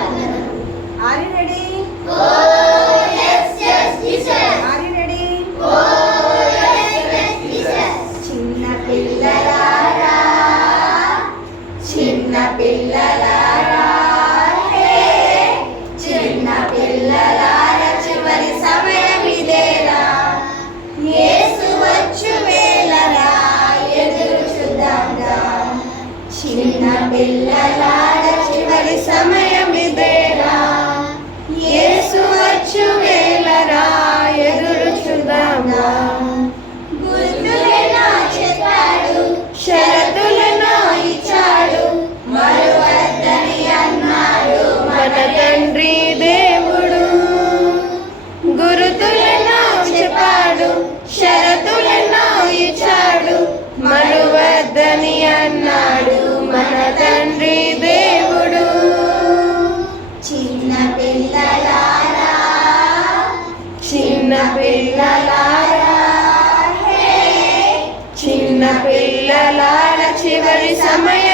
Are you ready? Oh, yes, yes, teacher. Are you ready? Oh, yes, yes, teacher. చిన్న పిల్లలారా చిన్న పిల్లలారా కన్నాడు మన తండ్రి దేవుడు. చిన్న పిల్లలారా. చిన్న పిల్లలారా. చిన్న పిల్లలార చివరి సమయం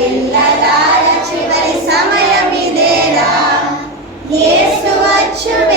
పిల్లలార చివరి సమయం ఇదేరా యేసు వచ్చును.